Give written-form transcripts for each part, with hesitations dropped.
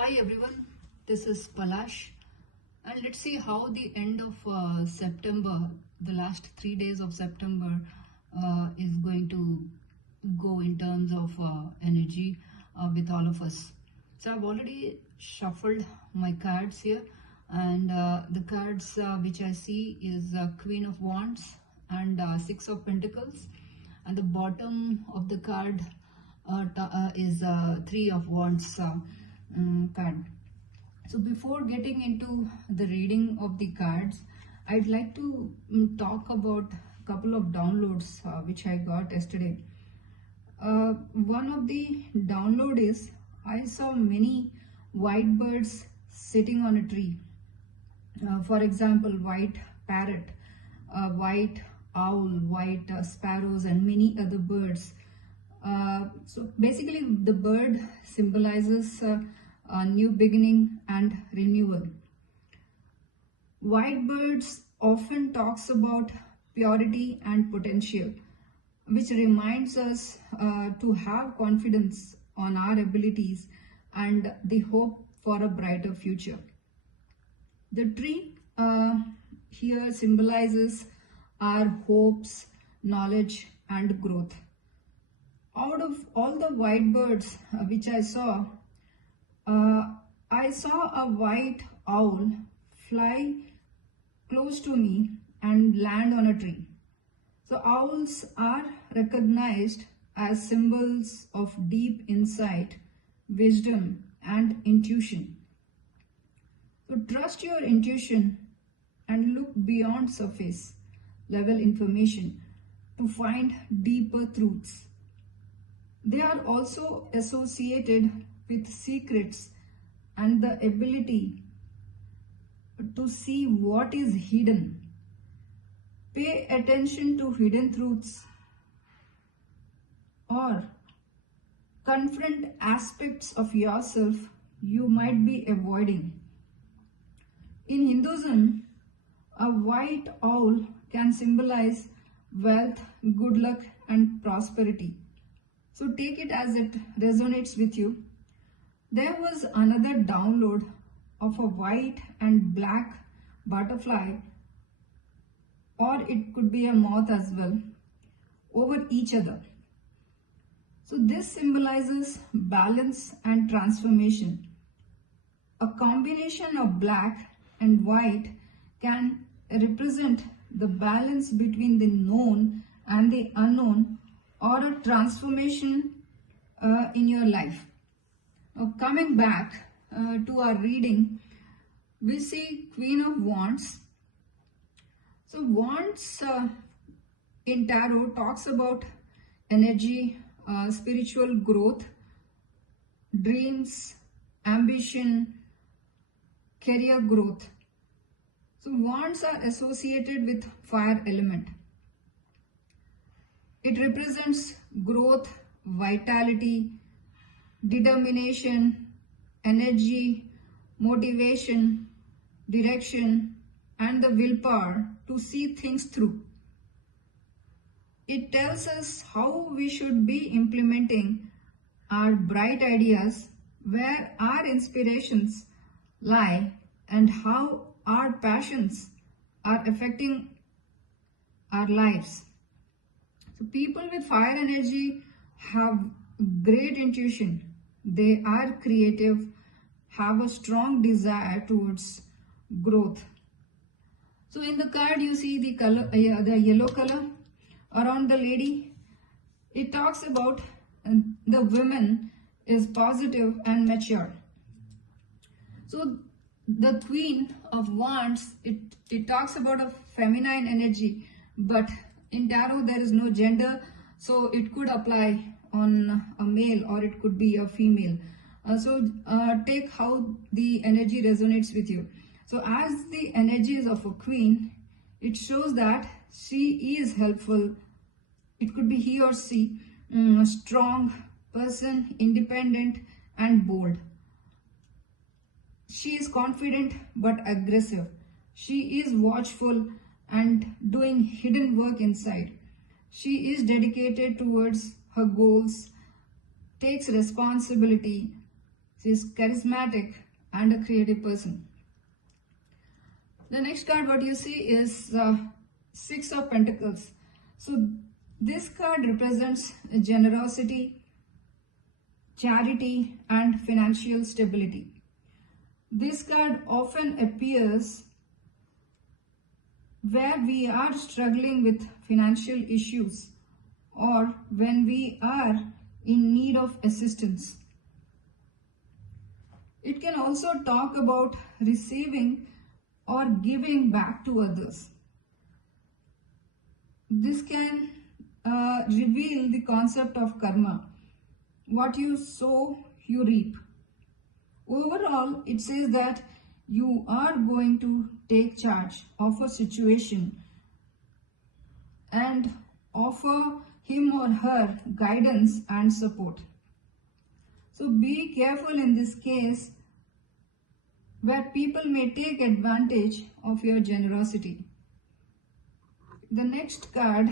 Hi everyone, this is Palash, and let's see how the end of September, the last 3 days of September, is going to go in terms of energy with all of us. So I've already shuffled my cards here, and the cards which I see is Queen of Wands and Six of Pentacles, and the bottom of the card is Three of Wands card. So before getting into the reading of the cards, I'd like to talk about a couple of downloads which I got yesterday. One of the download is I saw many white birds sitting on a tree. For example, white parrot, white owl, white sparrows, and many other birds. So basically, the bird symbolizes a new beginning and renewal. White birds often talks about purity and potential, which reminds us to have confidence on our abilities and the hope for a brighter future. The tree here symbolizes our hopes, knowledge, and growth. Out of all the white birds which I saw a white owl fly close to me and land on a tree. So owls are recognized as symbols of deep insight, wisdom, and intuition. So trust your intuition and look beyond surface level information to find deeper truths. They are also associated with secrets and the ability to see what is hidden. Pay attention to hidden truths or confront aspects of yourself you might be avoiding. In Hinduism, a white owl can symbolize wealth, good luck, and prosperity. So take it as it resonates with you. There was another download of a white and black butterfly, or it could be a moth as well, over each other. So this symbolizes balance and transformation. A combination of black and white can represent the balance between the known and the unknown, or a transformation in your life. Now coming back to our reading, we see Queen of Wands. So Wands in tarot talks about energy, spiritual growth, dreams, ambition, career growth. So wands are associated with fire element. It represents growth, vitality, determination, energy, motivation, direction, and the willpower to see things through. It tells us how we should be implementing our bright ideas, where our inspirations lie, and how our passions are affecting our lives. So people with fire energy have great intuition. They are creative, have a strong desire towards growth. So in the card you see the color, the yellow color around the lady. It talks about the woman is positive and mature. So the Queen of Wands, it talks about a feminine energy, but in tarot there is no gender, so it could apply on a male or it could be a female. Take how the energy resonates with you. So as the energy is of a queen, it shows that she is helpful. It could be he or she, a strong person, independent and bold. She is confident but aggressive. She is watchful and doing hidden work inside. She is dedicated towards her goals, takes responsibility, She is charismatic and a creative person. The next card what you see is Six of Pentacles. So this card represents generosity, charity and financial stability. This card often appears where we are struggling with financial issues or when we are in need of assistance. It can also talk about receiving or giving back to others. This can reveal the concept of karma. What you sow, you reap. Overall, it says that you are going to take charge of a situation and offer him or her guidance and support. So be careful in this case where people may take advantage of your generosity. The next card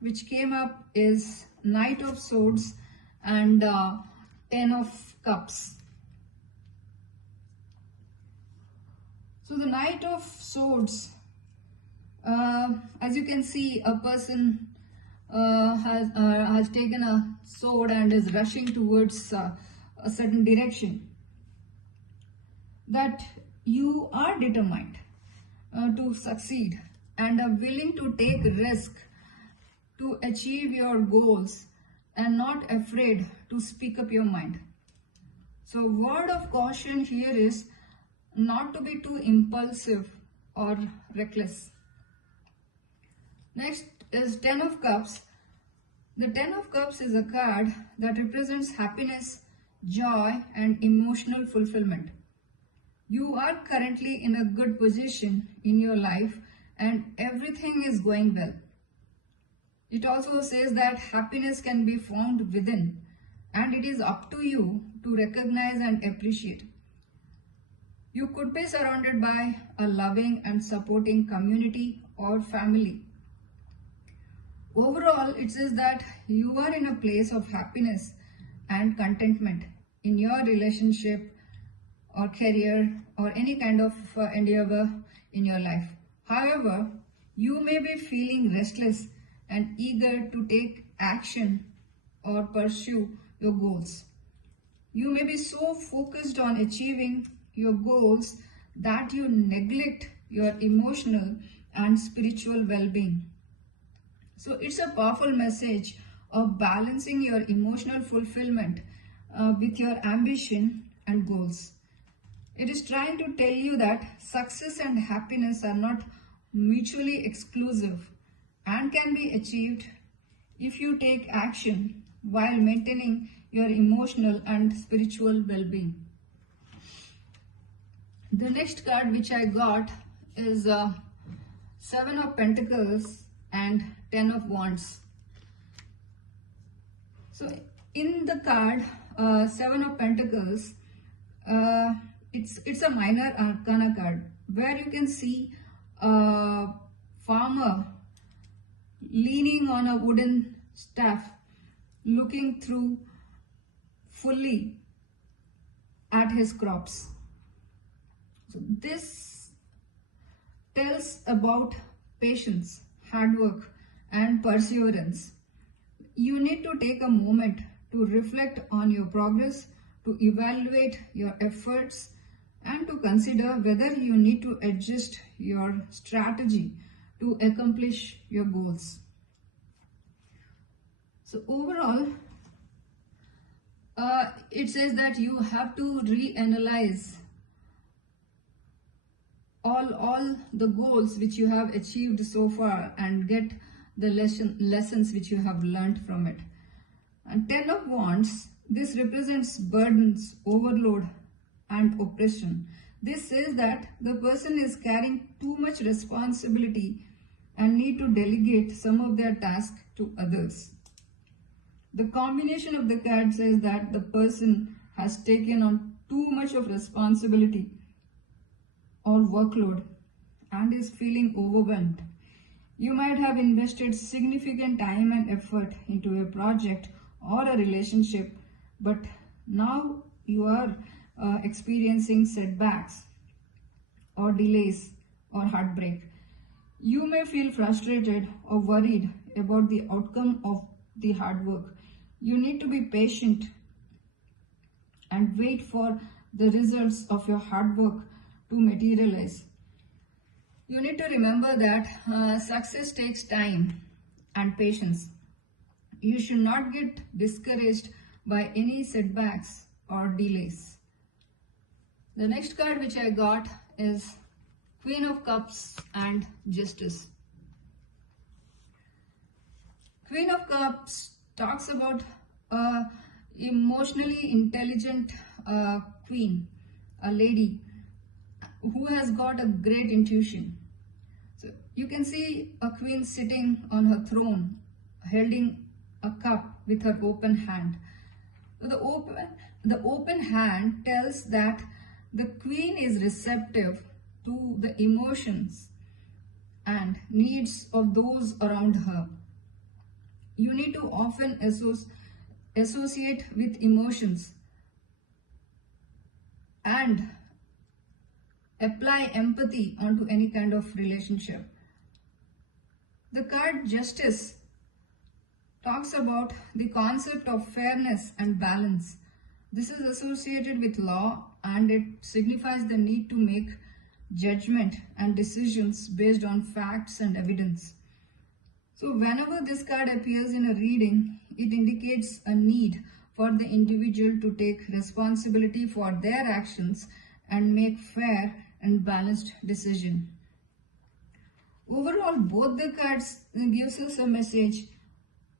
which came up is Knight of Swords and Ten of Cups. So the Knight of Swords, as you can see, a person has taken a sword and is rushing towards a certain direction. That you are determined to succeed and are willing to take risk to achieve your goals and not afraid to speak up your mind. So word of caution here is not to be too impulsive or reckless. Next is Ten of Cups. The Ten of Cups is a card that represents happiness, joy and emotional fulfillment. You are currently in a good position in your life and everything is going well. It also says that happiness can be found within and it is up to you to recognize and appreciate. You could be surrounded by a loving and supporting community or family. Overall, it says that you are in a place of happiness and contentment in your relationship or career or any kind of endeavor in your life. However, you may be feeling restless and eager to take action or pursue your goals. You may be so focused on achieving your goals that you neglect your emotional and spiritual well-being. So it's a powerful message of balancing your emotional fulfillment with your ambition and goals. It is trying to tell you that success and happiness are not mutually exclusive and can be achieved if you take action while maintaining your emotional and spiritual well-being. The next card which I got is Seven of Pentacles and Ten of Wands. So in the card Seven of Pentacles, it's a minor arcana card where you can see a farmer leaning on a wooden staff, looking through fully at his crops. So this tells about patience, hard work and perseverance. You need to take a moment to reflect on your progress, to evaluate your efforts and to consider whether you need to adjust your strategy to accomplish your goals. So overall, it says that you have to reanalyze all the goals which you have achieved so far and get the lessons which you have learned from it. And Ten of Wands, this represents burdens, overload and oppression. This says that the person is carrying too much responsibility and need to delegate some of their tasks to others. The combination of the card says that the person has taken on too much of responsibility or workload and is feeling overwhelmed. You might have invested significant time and effort into a project or a relationship, but now you are experiencing setbacks or delays or heartbreak. You may feel frustrated or worried about the outcome of the hard work. You need to be patient and wait for the results of your hard work to materialize. You need to remember that success takes time and patience. You should not get discouraged by any setbacks or delays. The next card which I got is Queen of Cups and Justice. Queen of Cups talks about a emotionally intelligent queen, a lady who has got a great intuition. So you can see a queen sitting on her throne, holding a cup with her open hand. So the open hand tells that the queen is receptive to the emotions and needs of those around her. You need to often associate with emotions and apply empathy onto any kind of relationship. The card Justice talks about the concept of fairness and balance. This is associated with law and it signifies the need to make judgment and decisions based on facts and evidence. So whenever this card appears in a reading, it indicates a need for the individual to take responsibility for their actions and make fair and balanced decisions. Overall, both the cards gives us a message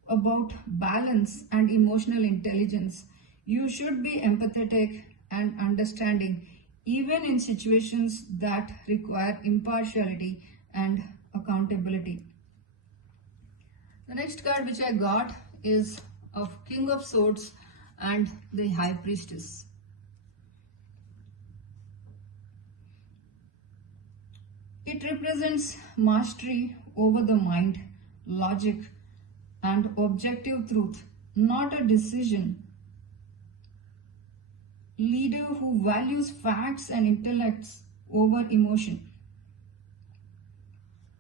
about balance and emotional intelligence. You should be empathetic and understanding even in situations that require impartiality and accountability. The next card which I got is of King of Swords and the High Priestess. It represents mastery over the mind, logic, and objective truth, not a decision. Leader who values facts and intellects over emotion.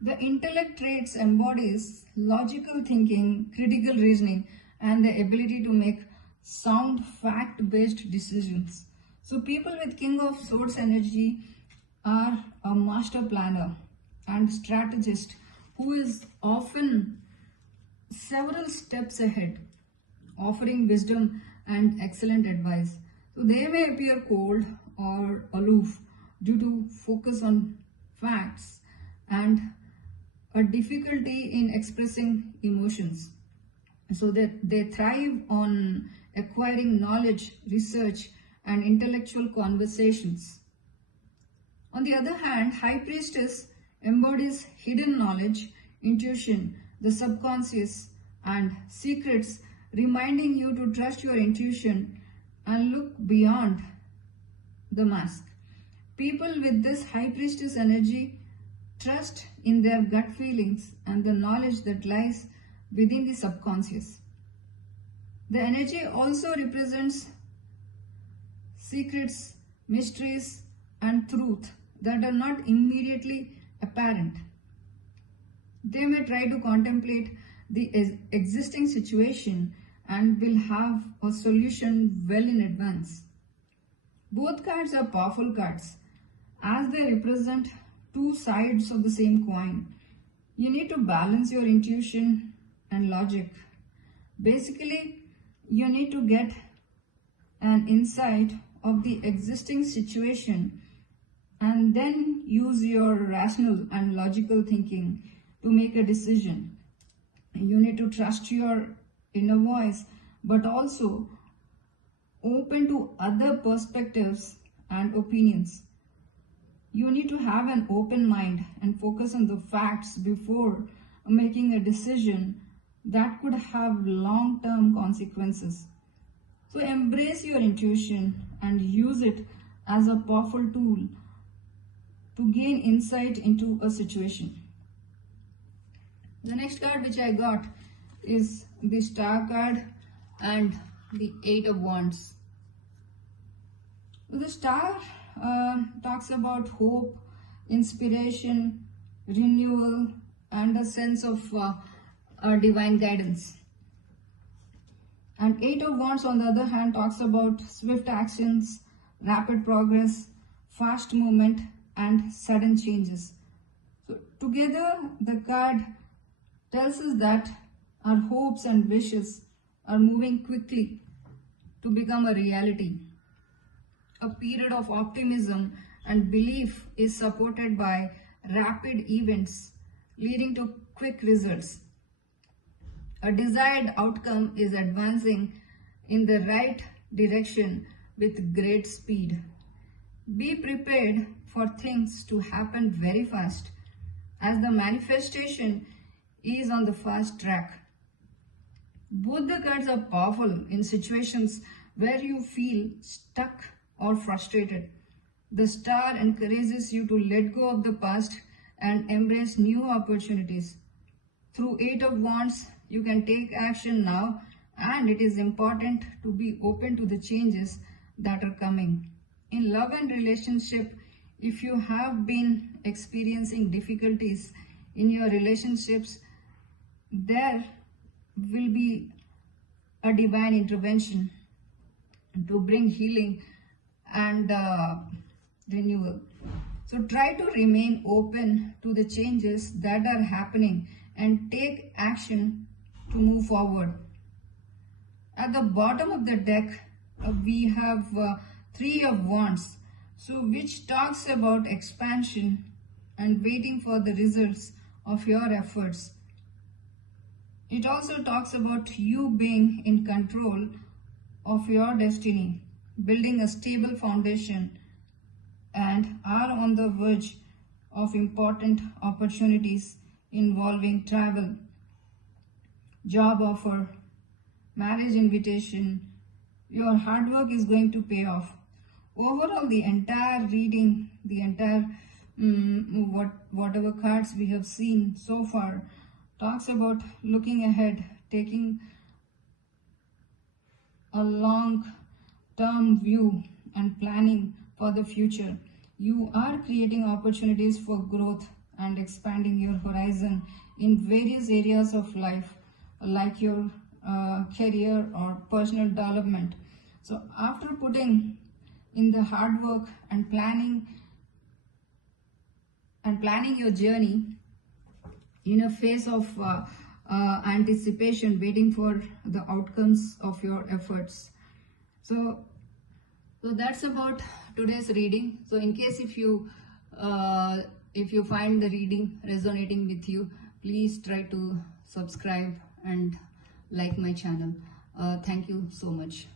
The intellect traits embodies logical thinking, critical reasoning, and the ability to make sound fact-based decisions. So people with King of Swords energy are a master planner and strategist who is often several steps ahead, offering wisdom and excellent advice. So they may appear cold or aloof due to focus on facts and a difficulty in expressing emotions. So that they thrive on acquiring knowledge, research, and intellectual conversations. On the other hand, High Priestess embodies hidden knowledge, intuition, the subconscious, and secrets, reminding you to trust your intuition and look beyond the mask. People with this High Priestess energy trust in their gut feelings and the knowledge that lies within the subconscious. The energy also represents secrets, mysteries, and truth that are not immediately apparent. They may try to contemplate the existing situation and will have a solution well in advance. Both cards are powerful cards as they represent two sides of the same coin. You need to balance your intuition and logic. Basically, you need to get an insight of the existing situation and then use your rational and logical thinking to make a decision. You need to trust your inner voice, but also open to other perspectives and opinions. You need to have an open mind and focus on the facts before making a decision that could have long-term consequences. So embrace your intuition and use it as a powerful tool to gain insight into a situation. The next card which I got is the Star card and the Eight of Wands. The star talks about hope, inspiration, renewal, and a sense of divine guidance. And Eight of Wands, on the other hand, talks about swift actions, rapid progress, fast movement, and sudden changes. So together, the card tells us that our hopes and wishes are moving quickly to become a reality. A period of optimism and belief is supported by rapid events leading to quick results. A desired outcome is advancing in the right direction with great speed. Be prepared for things to happen very fast as the manifestation is on the fast track. Both the cards are powerful in situations where you feel stuck or frustrated. The star encourages you to let go of the past and embrace new opportunities. Through Eight of Wands, you can take action now, and it is important to be open to the changes that are coming. In love and relationship, if you have been experiencing difficulties in your relationships, there will be a divine intervention to bring healing and renewal. So try to remain open to the changes that are happening and take action to move forward. At the bottom of the deck, we have Three of Wands, so which talks about expansion and waiting for the results of your efforts. It also talks about you being in control of your destiny, building a stable foundation, and are on the verge of important opportunities involving travel, job offer, marriage invitation. Your hard work is going to pay off. Overall, the entire reading, the entire whatever cards we have seen so far talks about looking ahead, taking a long-term view and planning for the future. You are creating opportunities for growth and expanding your horizon in various areas of life, like your career or personal development. So after putting in the hard work and planning your journey in a phase of anticipation, waiting for the outcomes of your efforts. So that's about today's reading. So in case if you find the reading resonating with you, please try to subscribe and like my channel. Thank you so much.